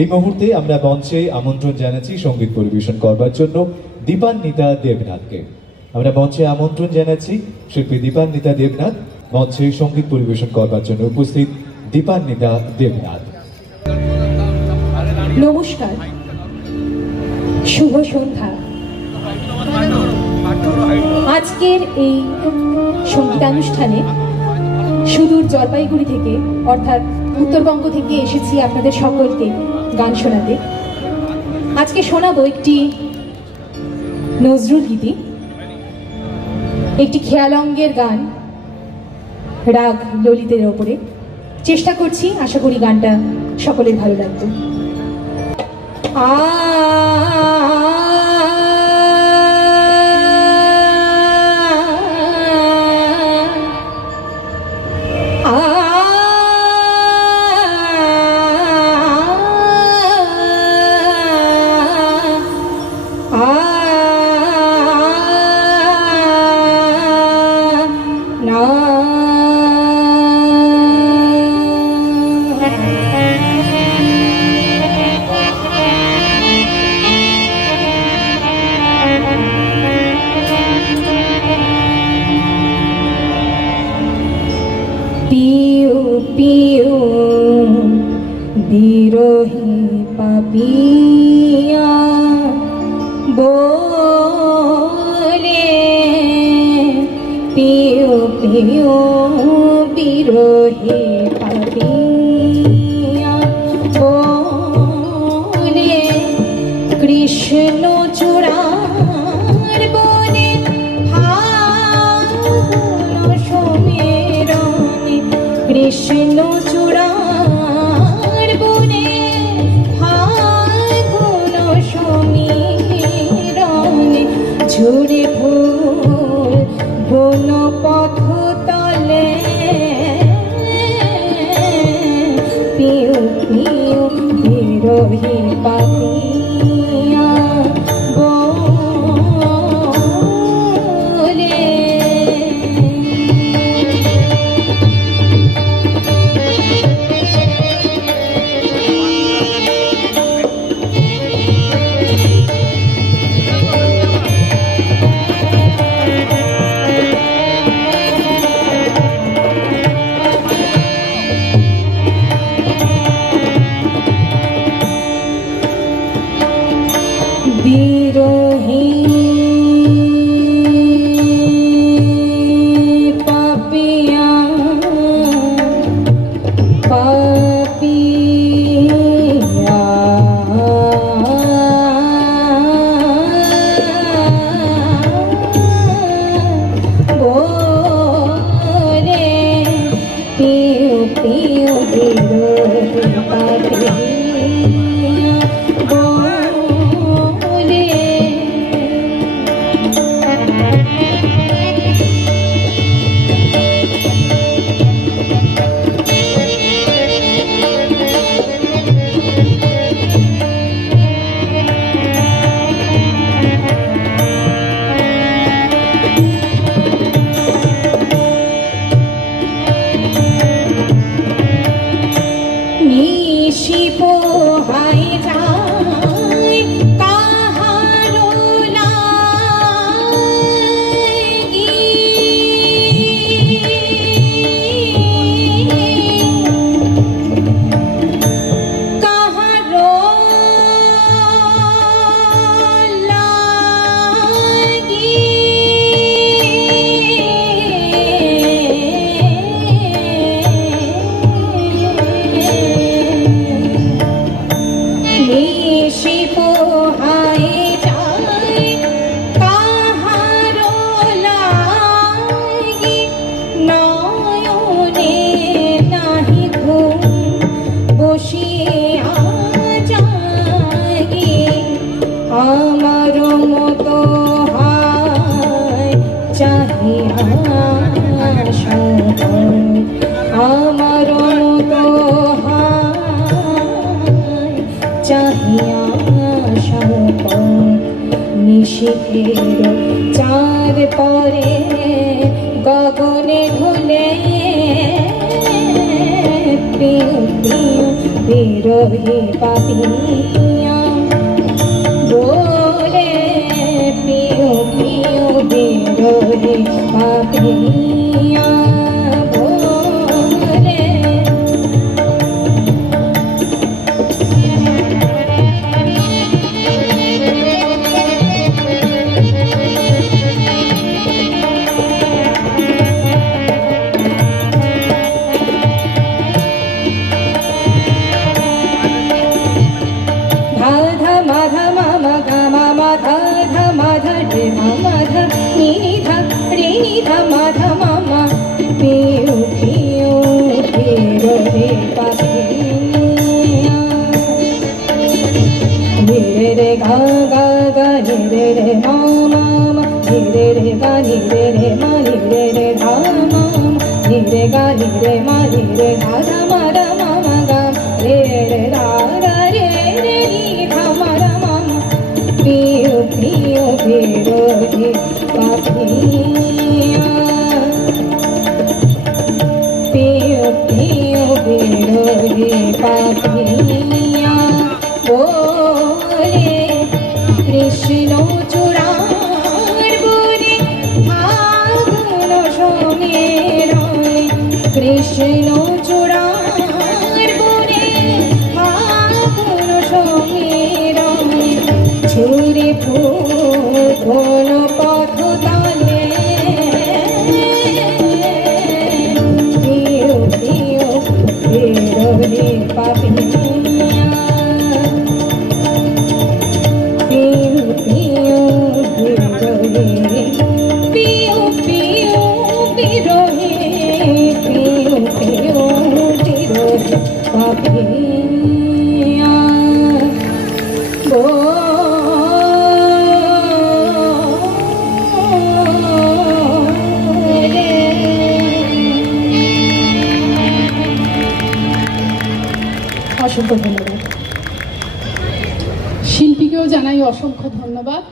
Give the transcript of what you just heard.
এই মুহূর্তে আমরা মঞ্চে আমন্ত্রণ জানাচ্ছি সঙ্গীত পরিবেশন করবার জন্য দীপান্বিতা দেবনাথকে। আমরা মঞ্চে আমন্ত্রণ জানাচ্ছি শিল্পী দীপান্বিতা দেবনাথ, মঞ্চে সঙ্গীত পরিবেশন করবার জন্য উপস্থিত দীপান্বিতা দেবনাথ। নমস্কার, শুভ সন্ধ্যা। আজকের এই সঙ্গীতানুষ্ঠানে সুদূর জলপাইগুড়ি থেকে অর্থাৎ উত্তরবঙ্গ থেকে এসেছি আপনাদের সকলকে গান শোনাতে। আজকে শোনাবো একটি নজরুল গীতি, একটি খেয়ালঙ্গের গান, রাগ ললিতের ওপরে। চেষ্টা করছি, আশা করি গানটা সকলের ভালো লাগবে। पियो बिरोही पापिया बोले, पियो पियो बिरोही पापिया बोले, कृष्ण चूड़ार बोले फागुन समेरने, कृष्ण चूड़ार बोले फागुन समेरने, झुरे फूल बन पथ तले, पियो पियो बिरही पापिया बोले। बिरही पापिया पापिया बोले, पियो पियो बिरही पापिया আমার মতো হায় চাহিয়া শঙ্কর, আমার মতো হায় চাহিয়া শঙ্কর, নিশীথের চাঁদ পরে গগনে ঢলে, পিউ পিউ বিরহে পাপিয়া বলে প্রিয় প্রিয় বিরহে পাপিয়া বলে ga ga ga ni re re ma ma ma ni re re ga ni re re ma ni re re ga ma ma ni re ga ni re ma ni re ga da ma ma ga re re da ga re re ni tha ma ma piyo piyo piyo papiya piyo piyo piyo papiya bole Krishna চূড়ার বনে ফাগুন সমীরণে কৃষ্ণ চূড়ার বনে ফাগুন সমীরণে ছুরি ফুল পথ তলে প্রিয় প্রিয় বিরহে পাপিয়া অসংখ্য ধন্যবাদ। শিল্পীকেও জানাই অসংখ্য ধন্যবাদ।